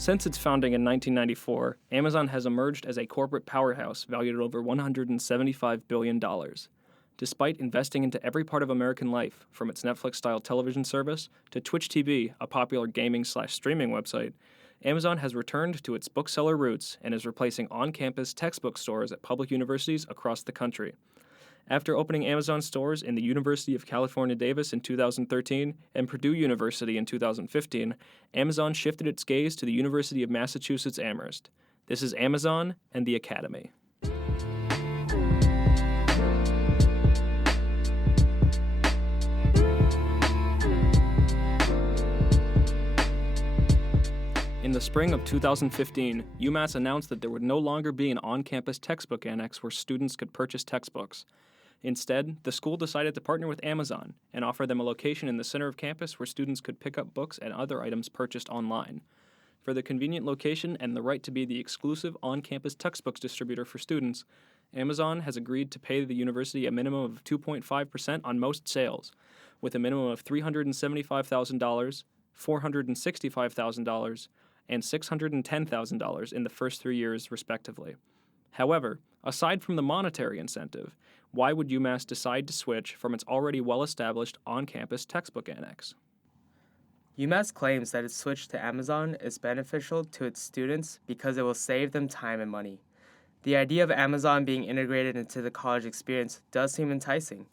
Since its founding in 1994, Amazon has emerged as a corporate powerhouse valued at over $175 billion. Despite investing into every part of American life, from its Netflix-style television service to Twitch TV, a popular gaming/streaming website, Amazon has returned to its bookseller roots and is replacing on-campus textbook stores at public universities across the country. After opening Amazon stores in the University of California, Davis in 2013 and Purdue University in 2015, Amazon shifted its gaze to the University of Massachusetts Amherst. This is Amazon and the Academy. In the spring of 2015, UMass announced that there would no longer be an on-campus textbook annex where students could purchase textbooks. Instead, the school decided to partner with Amazon and offer them a location in the center of campus where students could pick up books and other items purchased online. For the convenient location and the right to be the exclusive on-campus textbooks distributor for students, Amazon has agreed to pay the university a minimum of 2.5% on most sales, with a minimum of $375,000, $465,000, and $610,000 in the first 3 years, respectively. However, aside from the monetary incentive, why would UMass decide to switch from its already well-established on-campus textbook annex? UMass claims that its switch to Amazon is beneficial to its students because it will save them time and money. The idea of Amazon being integrated into the college experience does seem enticing.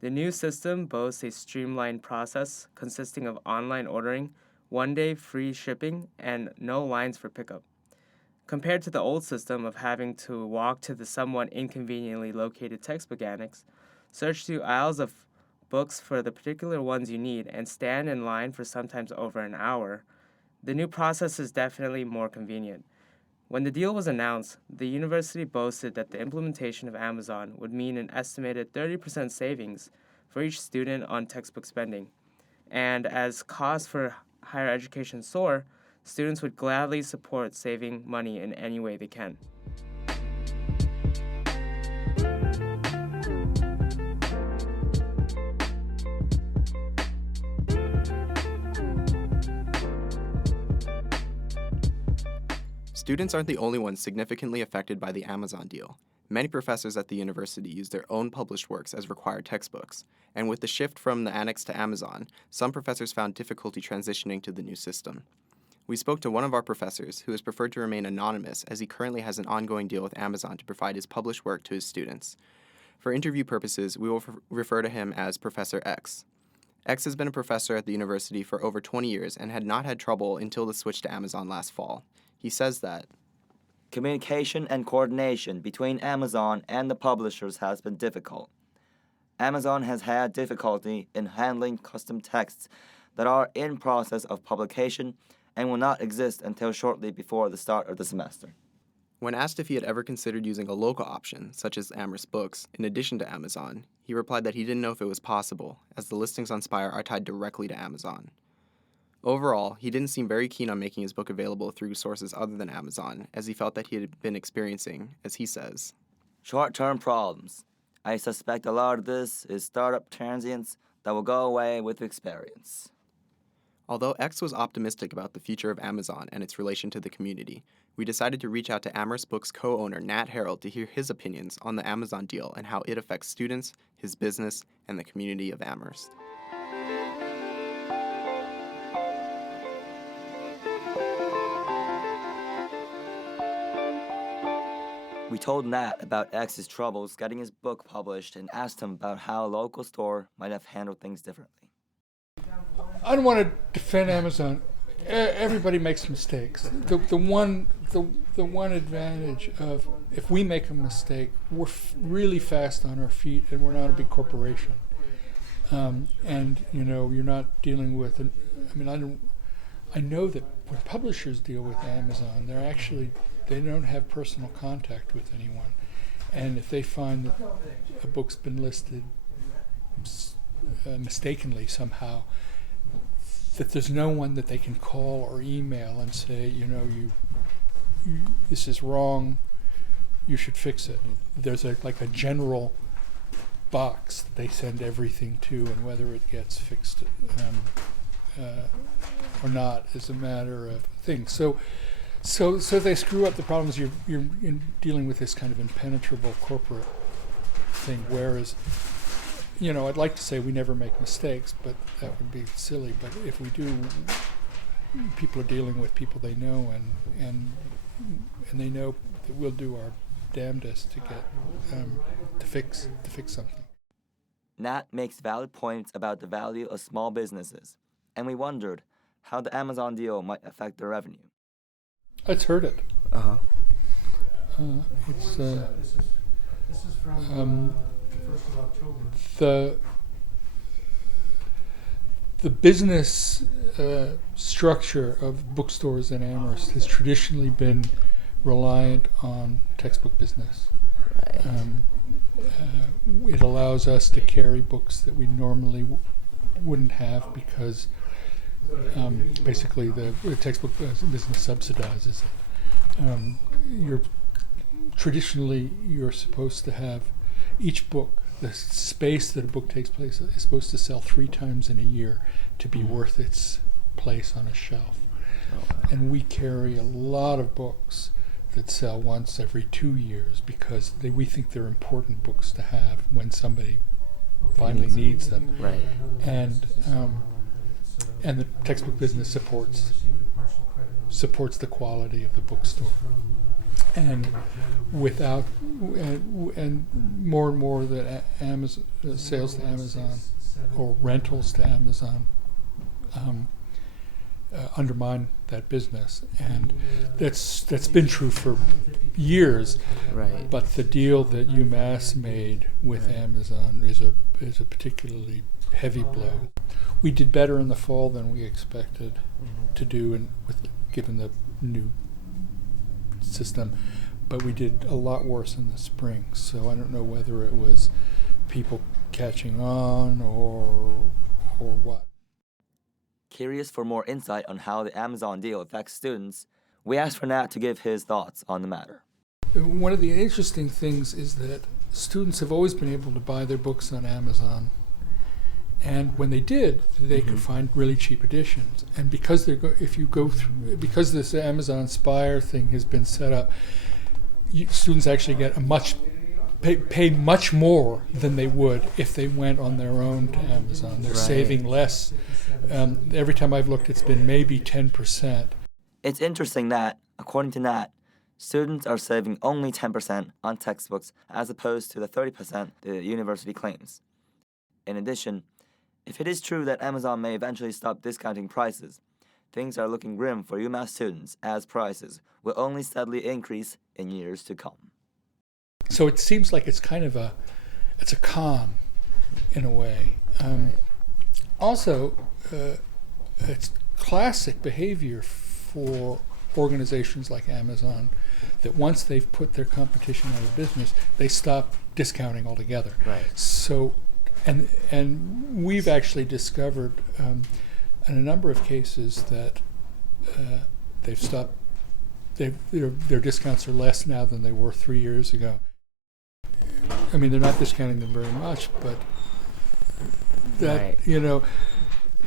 The new system boasts a streamlined process consisting of online ordering, one-day free shipping, and no lines for pickup. Compared to the old system of having to walk to the somewhat inconveniently located textbook annex, search through aisles of books for the particular ones you need, and stand in line for sometimes over an hour, the new process is definitely more convenient. When the deal was announced, the university boasted that the implementation of Amazon would mean an estimated 30% savings for each student on textbook spending. And as costs for higher education soar, students would gladly support saving money in any way they can. Students aren't the only ones significantly affected by the Amazon deal. Many professors at the university use their own published works as required textbooks, and with the shift from the annex to Amazon, some professors found difficulty transitioning to the new system. We spoke to one of our professors who has preferred to remain anonymous as he currently has an ongoing deal with Amazon to provide his published work to his students. For interview purposes, we will refer to him as Professor X. X has been a professor at the university for over 20 years and had not had trouble until the switch to Amazon last fall. He says that communication and coordination between Amazon and the publishers has been difficult. Amazon has had difficulty in handling custom texts that are in process of publication and will not exist until shortly before the start of the semester. When asked if he had ever considered using a local option, such as Amherst Books, in addition to Amazon, he replied that he didn't know if it was possible, as the listings on Spire are tied directly to Amazon. Overall, he didn't seem very keen on making his book available through sources other than Amazon, as he felt that he had been experiencing, as he says, short-term problems. I suspect a lot of this is startup transients that will go away with experience. Although X was optimistic about the future of Amazon and its relation to the community, we decided to reach out to Amherst Books co-owner Nat Harold to hear his opinions on the Amazon deal and how it affects students, his business, and the community of Amherst. We told Nat about X's troubles getting his book published and asked him about how a local store might have handled things differently. I don't want to defend Amazon. Everybody makes mistakes. The one advantage of if we make a mistake, we're really fast on our feet, and we're not a big corporation. And you're not dealing with. I know that when publishers deal with Amazon, they don't have personal contact with anyone, and if they find that a book's been listed mistakenly somehow, that there's no one that they can call or email and say, this is wrong, you should fix it. There's a general box that they send everything to, and whether it gets fixed or not is a matter of things. So they screw up the problems. You're dealing with this kind of impenetrable corporate thing. Whereas, I'd like to say we never make mistakes, but that would be silly. But if we do, people are dealing with people they know, and they know that we'll do our damnedest to get to fix something. Nat makes valid points about the value of small businesses, and we wondered how the Amazon deal might affect their revenue. It's hurt it. Uh-huh. It's This is from the 1st of October. the business structure of bookstores in Amherst has traditionally been reliant on textbook business. It allows us to carry books that we normally wouldn't have because basically the textbook business subsidizes it. Traditionally you're supposed to have each book, the space that a book takes place is supposed to sell 3 times in a year to be worth its place on a shelf. And we carry a lot of books that sell once every 2 years because we think they're important books to have when somebody finally needs them. Right. And the textbook business supports the quality of the bookstore. And without and more that Amazon sales to Amazon or rentals to Amazon undermine that business, and that's been true for years. Right. But the deal that UMass made with Amazon is a particularly heavy blow. We did better in the fall than we expected to do, given the new system, but we did a lot worse in the spring. So I don't know whether it was people catching on or what. Curious for more insight on how the Amazon deal affects students, we asked for Nat to give his thoughts on the matter. One of the interesting things is that students have always been able to buy their books on Amazon, and when they did, they could find really cheap editions. And because because this Amazon Spire thing has been set up, students actually get pay much more than they would if they went on their own to Amazon. They're saving less. Every time I've looked, it's been maybe 10%. It's interesting that, according to Nat, students are saving only 10% on textbooks as opposed to the 30% the university claims. In addition, if it is true that Amazon may eventually stop discounting prices, things are looking grim for UMass students as prices will only steadily increase in years to come. So it seems like it's a con in a way. Also, it's classic behavior for organizations like Amazon that once they've put their competition out of business, they stop discounting altogether. Right. So, and we've actually discovered in a number of cases that they've stopped. Their discounts are less now than they were 3 years ago. I mean, they're not discounting them very much, but that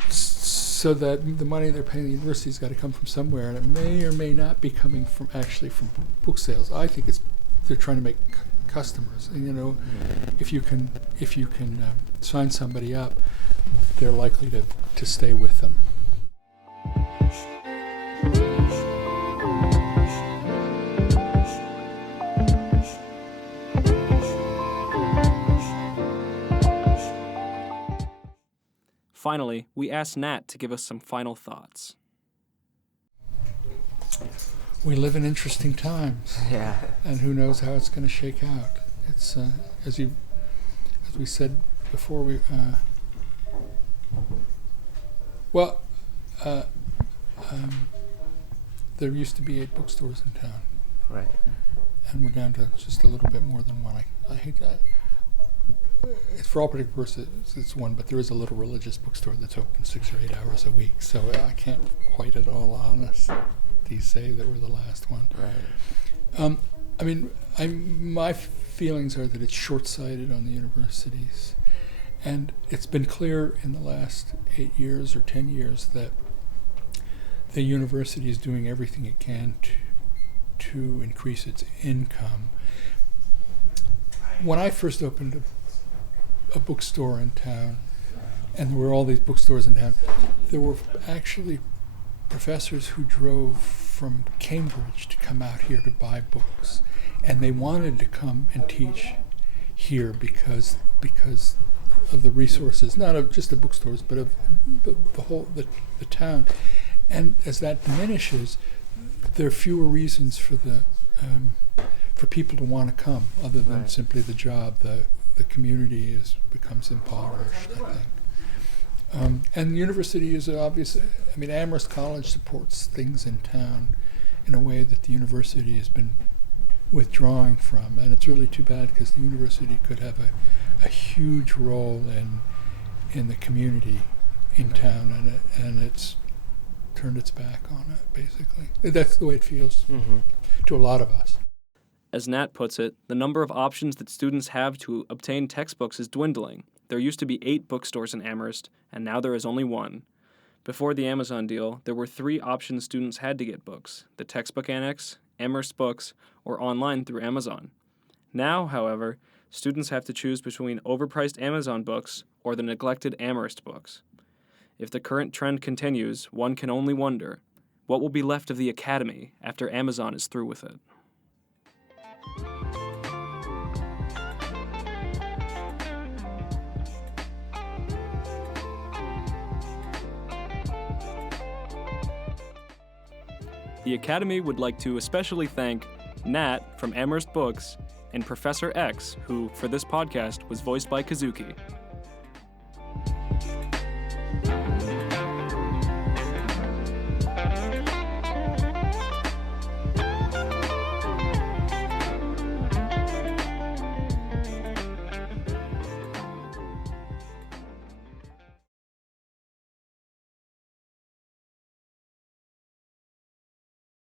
so that the money they're paying the university's got to come from somewhere, and it may or may not be coming from book sales. I think they're trying to make customers, and if you can sign somebody up, they're likely to stay with them. Finally, we asked Nat to give us some final thoughts. We live in interesting times. Yeah. And who knows how it's going to shake out. It's as we said before, there used to be 8 bookstores in town. Right. And we're down to just a little bit more than one. I hate that. For all particular purposes, it's one, but there is a little religious bookstore that's open 6 or 8 hours a week, so I can't quite at all honestly say that we're the last one. Right. I mean, my feelings are that it's short-sighted on the universities, And it's been clear in the last 8 years or 10 years that the university is doing everything it can to increase its income. When I first opened a bookstore in town, and there were all these bookstores in town, there were actually professors who drove from Cambridge to come out here to buy books. And they wanted to come and teach here because of the resources, not of just the bookstores, but of the whole the town. And as that diminishes, there are fewer reasons for people to want to come, other than simply the job. The community becomes impoverished, I think. And the university is obvious. I mean, Amherst College supports things in town in a way that the university has been withdrawing from, and it's really too bad because the university could have a huge role in the community in town, and it's turned its back on it, basically. That's the way it feels to a lot of us. As Nat puts it, the number of options that students have to obtain textbooks is dwindling. There used to be 8 bookstores in Amherst, and now there is only 1. Before the Amazon deal, there were 3 options students had to get books: the textbook annex, Amherst Books, or online through Amazon. Now, however, students have to choose between overpriced Amazon books or the neglected Amherst books. If the current trend continues, one can only wonder, what will be left of the Academy after Amazon is through with it? The Academy would like to especially thank Nat from Amherst Books and Professor X, who, for this podcast, was voiced by Kazuki.